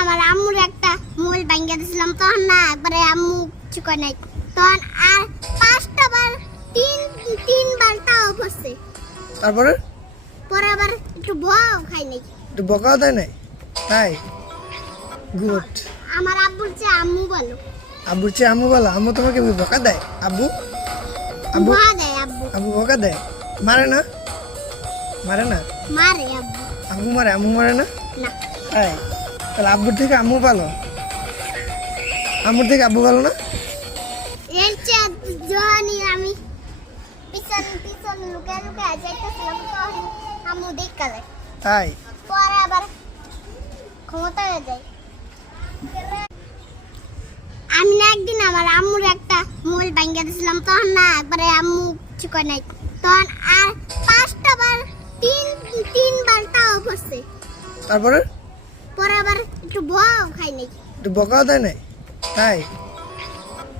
আমার আম্মুর একটা মোবাইল ভাঙিয়ে দিয়েছিলাম, তখন না একবারে আম্মু কিছু করে নাই, তখন আর 5টা বার তিনবার তাও করছে। তারপরে পরে আবার একটু বকাও খাই নাই। একটু বকাও দেয় নাই? তাই গুড। আমার আব্বুর চেয়ে আম্মু বলো। আব্বুর চেয়ে আম্মু বলো? আম্মু তোমাকে বকা দেয়? আব্বু আব্বু বকা দেয় আব্বু। আব্বু বকা দেয়? মারে না? মারে না? মারে আব্বু। আম্মু মারে? আম্মু মারে না? না। তাই? তাহলে আব্বুর থেকে আম্মু ভালো? আম্মুর থেকে আব্বু ভালো না? এর চেয়ে যখনই আমি পিছন পিছন লুকে লুকে যাইতেছিলাম, তখন আম্মু দেখা যায়। তাই? পরে আবার ক্ষমতা হয়ে যায়। আমি না একদিন আমার আম্মুর একটা মোবাইল ভাঙিয়ে দিয়েছিলাম, তখন না একবারে আম্মু কিছু করে নাই, তখন আর 5টা বার তিনবার তাও করছে। তারপরে পরে আবার একটু বকাও খাই নাই। একটু বকাও দেয় নাই? তাই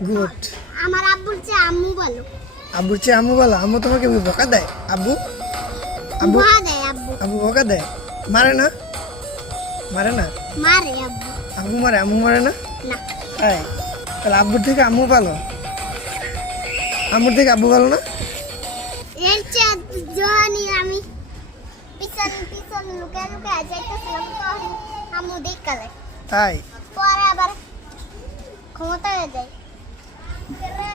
গুড। আমার আব্বুর চেয়ে আম্মু বলো। আব্বুর চেয়ে আম্মু ভালো? আম্মু তোমাকে বকা দেয়? আব্বু আব্বু বকা দেয় আব্বু। আব্বু বকা দেয়? মারে না? মারে না? মারে আব্বু। আব্বু মারে? আম্মু মারে না? না। তাই? তাহলে আব্বুর থেকে আম্মু ভালো? আম্মুর থেকে আব্বু ভালো না? এর চেয়ে যখনই আমি পিছন পিছন লুকে লুকে যাইতেছিলাম, তখন আম্মু দেখা যায়। তাই? পরে আবার ক্ষমতা হয়ে যায়।